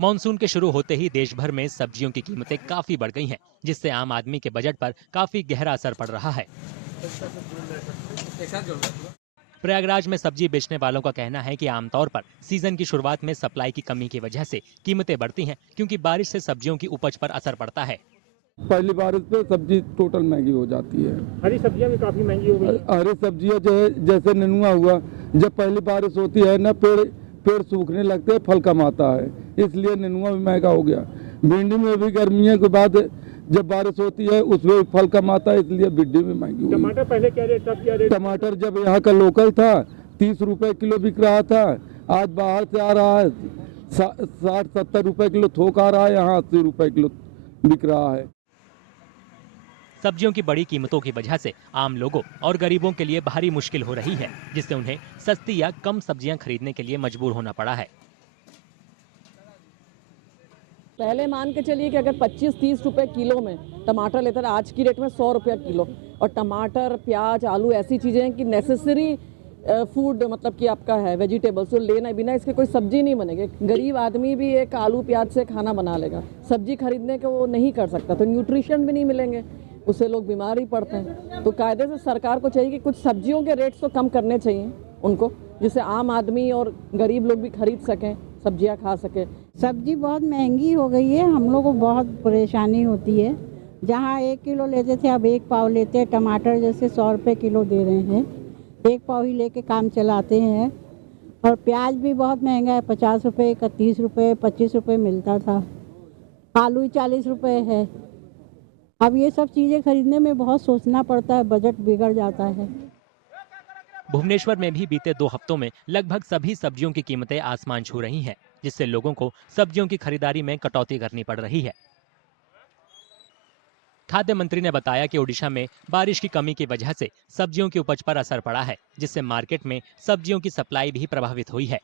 Monsoon के शुरू होते ही देश भर में सब्जियों की कीमतें काफी बढ़ गई हैं, जिससे आम आदमी के बजट पर काफी गहरा असर पड़ रहा है। प्रयागराज में सब्जी बेचने वालों का कहना है कि आमतौर पर सीजन की शुरुआत में सप्लाई की कमी की वजह से कीमतें बढ़ती हैं, क्योंकि बारिश से सब्जियों की उपज पर असर पड़ता है। पहली बारिश पे सब्जी टोटल महंगी हो जाती है। हरी सब्जियां भी काफी महंगी हो गई। हरी सब्जियां जो है, जैसे नेनुआ हुआ, जब पहली बारिश होती है ना, पेड़ सूखने लगते हैं, फल कम आता है, इसलिए नेनुआ भी महंगा हो गया। भिंडी में भी गर्मियों के बाद जब बारिश होती है उसमें फल कम आता है, इसलिए भिंडी भी महंगी हुई। टमाटर पहले क्या रेट था, क्या रेट? टमाटर जब यहाँ का लोकल था 30 रुपए किलो बिक रहा था, आज बाहर से आ रहा है 60-70 रुपए किलो थोक आ रहा है, यहाँ 80 रुपए किलो बिक रहा है। सब्जियों की बड़ी कीमतों की वजह से आम लोगों और गरीबों के लिए भारी मुश्किल हो रही है, जिससे उन्हें सस्ती या कम सब्जियां खरीदने के लिए मजबूर होना पड़ा है। पहले मान के चलिए कि अगर 25-30 रुपए किलो में टमाटर लेते थे, आज की रेट में 100 रुपया किलो। और टमाटर, प्याज, आलू ऐसी चीजें हैं कि नेसेसरी फूड, मतलब कि आपका है वेजिटेबल्स, तो लेना बिना इसके कोई सब्जी नहीं बनेगी। गरीब आदमी भी एक आलू प्याज से खाना बना लेगा, सब्जी खरीदने को वो नहीं कर सकता, तो न्यूट्रिशन भी नहीं मिलेंगे, उससे लोग बीमार ही पड़ते हैं। तो कायदे से सरकार को चाहिए कि कुछ सब्जियों के रेट्स तो कम करने चाहिए उनको, जिससे आम आदमी और गरीब लोग भी खरीद सकें, सब्जियां खा सकें। सब्जी बहुत महंगी हो गई है, हम लोग को बहुत परेशानी होती है। जहाँ 1 किलो लेते थे अब 1 पाव लेते हैं। टमाटर जैसे 100 रुपये किलो दे रहे हैं, 1 पाव ही लेके काम चलाते हैं। और प्याज भी बहुत महंगा है, 50 रुपये का 30 रुपये 25 रुपये मिलता था। आलू 40 रुपये है। अब ये सब चीज़ें खरीदने में बहुत सोचना पड़ता है, बजट बिगड़ जाता है। भुवनेश्वर में भी बीते 2 हफ्तों में लगभग सभी सब्जियों की कीमतें आसमान छू रही हैं, जिससे लोगों को सब्जियों की खरीदारी में कटौती करनी पड़ रही है। खाद्य मंत्री ने बताया कि ओडिशा में बारिश की कमी की वजह से सब्जियों की उपज पर असर पड़ा है, जिससे मार्केट में सब्जियों की सप्लाई भी प्रभावित हुई है।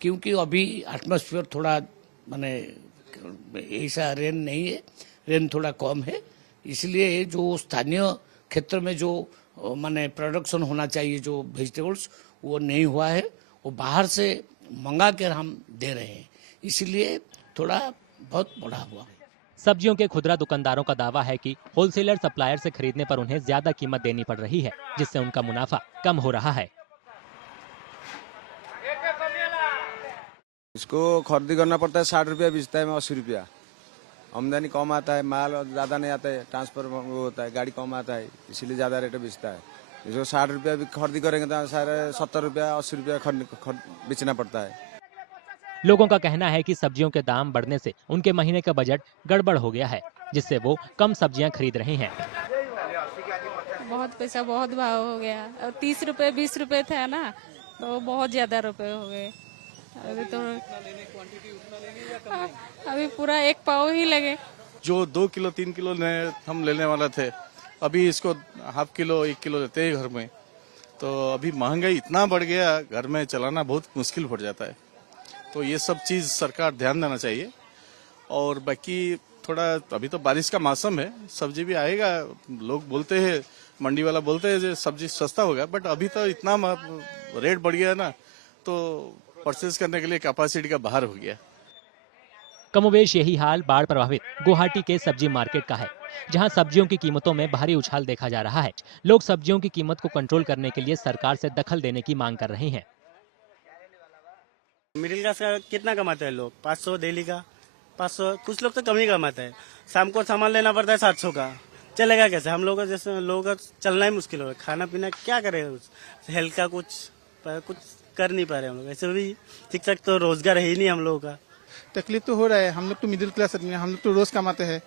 क्योंकि अभी एटमॉस्फेयर थोड़ा माने ऐसा रेन नहीं है, रेन थोड़ा कम है, इसलिए जो स्थानीय क्षेत्र में जो माने प्रोडक्शन होना चाहिए जो वेजिटेबल्स, वो नहीं हुआ है, वो बाहर से मंगा कर हम दे रहे हैं, इसलिए थोड़ा बहुत बढ़ा हुआ। सब्जियों के खुदरा दुकानदारों का दावा है कि होलसेलर सप्लायर से खरीदने पर उन्हें ज्यादा कीमत देनी पड़ रही है, जिससे उनका मुनाफा कम हो रहा है। इसको खरीदी करना पड़ता है, 60 रुपया बेचता है, 80 रुपया। आमदनी कम आता है, माल ज़्यादा नहीं आता है, ट्रांसफर होता है, गाड़ी कम आता है, इसीलिए ज़्यादा रेट बेचता है। इसको 60 रुपया भी खरीदी करेंगे तो सारे 70 रुपया 80 रुपया बेचना पड़ता है। लोगों का कहना है कि सब्जियों के दाम बढ़ने से उनके महीने का बजट गड़बड़ हो गया है, जिससे वो कम सब्जियां खरीद रहे हैं। बहुत पैसा, बहुत भाव हो गया। 30 रुपए 20 रुपए थे ना, तो बहुत ज्यादा रुपए हो गए। अभी तो अभी पूरा 1 पाव ही लगे। जो 2 किलो 3 किलो हम लेने वाला थे, अभी इसको हाफ किलो 1 किलो लेते हैं घर में। तो अभी महंगाई इतना बढ़ गया, घर में चलाना बहुत मुश्किल पड़ जाता है। तो ये सब चीज़ सरकार ध्यान देना चाहिए। और बाकी थोड़ा अभी तो बारिश का मौसम है, सब्जी भी आएगा। लोग बोलते हैं, मंडी वाला बोलते हैं जो सब्जी सस्ता होगा, बट अभी तो इतना रेट बढ़ गया है ना, तो परचेज करने के लिए कैपेसिटी का बाहर हो गया। कमोवेश यही हाल बाढ़ प्रभावित गुवाहाटी के सब्जी मार्केट का है, जहां सब्जियों की कीमतों में भारी उछाल देखा जा रहा है। लोग सब्जियों की कीमत को कंट्रोल करने के लिए सरकार से दखल देने की मांग कर रहे हैं। मिडिल क्लास का कितना कमाते हैं लोग? 500 डेली का, 500, कुछ लोग तो कम ही कमाते हैं। शाम को सामान लेना पड़ता है 700 का, चलेगा कैसे? हम लोग का जैसे लोगों का चलना ही मुश्किल हो रहा है, खाना पीना क्या करें? हेल्थ का कुछ कर नहीं पा रहे हम लोग। ऐसे भी ठीक ठाक तो रोजगार है ही नहीं हम लोगों का। तकलीफ तो हो रहा है, हम लोग तो मिडिल क्लास आदमी हैं, हम लोग तो रोज कमाते हैं।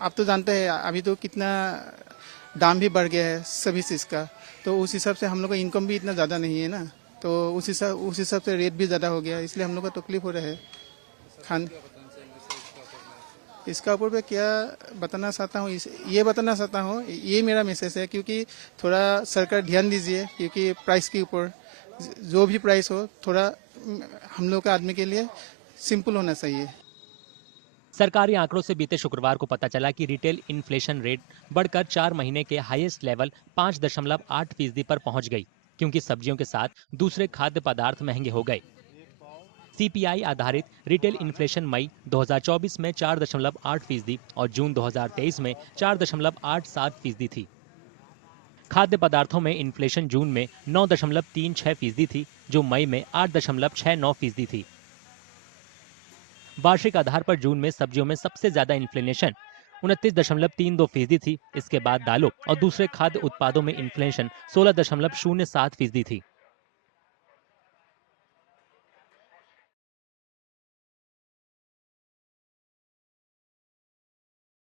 आप तो जानते हैं अभी तो कितना दाम भी बढ़ गया है सभी चीज़ का, तो उस हिसाब से हम लोग का इनकम भी इतना ज़्यादा नहीं है ना, तो उस हिसाब से रेट भी ज़्यादा हो गया, इसलिए हम लोग का तकलीफ हो रहा है। इसका ऊपर पे क्या बताना चाहता हूँ, ये बताना चाहता हूँ, ये मेरा मैसेज है, क्योंकि थोड़ा सरकार ध्यान दीजिए, क्योंकि प्राइस के ऊपर जो भी प्राइस हो, थोड़ा हम लोग का आदमी के लिए सिंपल होना चाहिए। सरकारी आंकड़ों से बीते शुक्रवार को पता चला कि रिटेल इन्फ्लेशन रेट बढ़कर 4 महीने के हाईएस्ट लेवल 5.8% पर पहुंच गई, क्योंकि सब्जियों के साथ दूसरे खाद्य पदार्थ महंगे हो गए। सीपीआई आधारित रिटेल इन्फ्लेशन मई 2024 में 4.8% और जून 2023 में 4.87% थी। खाद्य पदार्थों में इन्फ्लेशन जून में 9.36% थी, जो मई में 8.69% थी। वार्षिक आधार पर जून में सब्जियों में सबसे ज्यादा इन्फ्लेशन 29.32% थी। इसके बाद दालों और दूसरे खाद्य उत्पादों में इन्फ्लेशन 16.07% थी।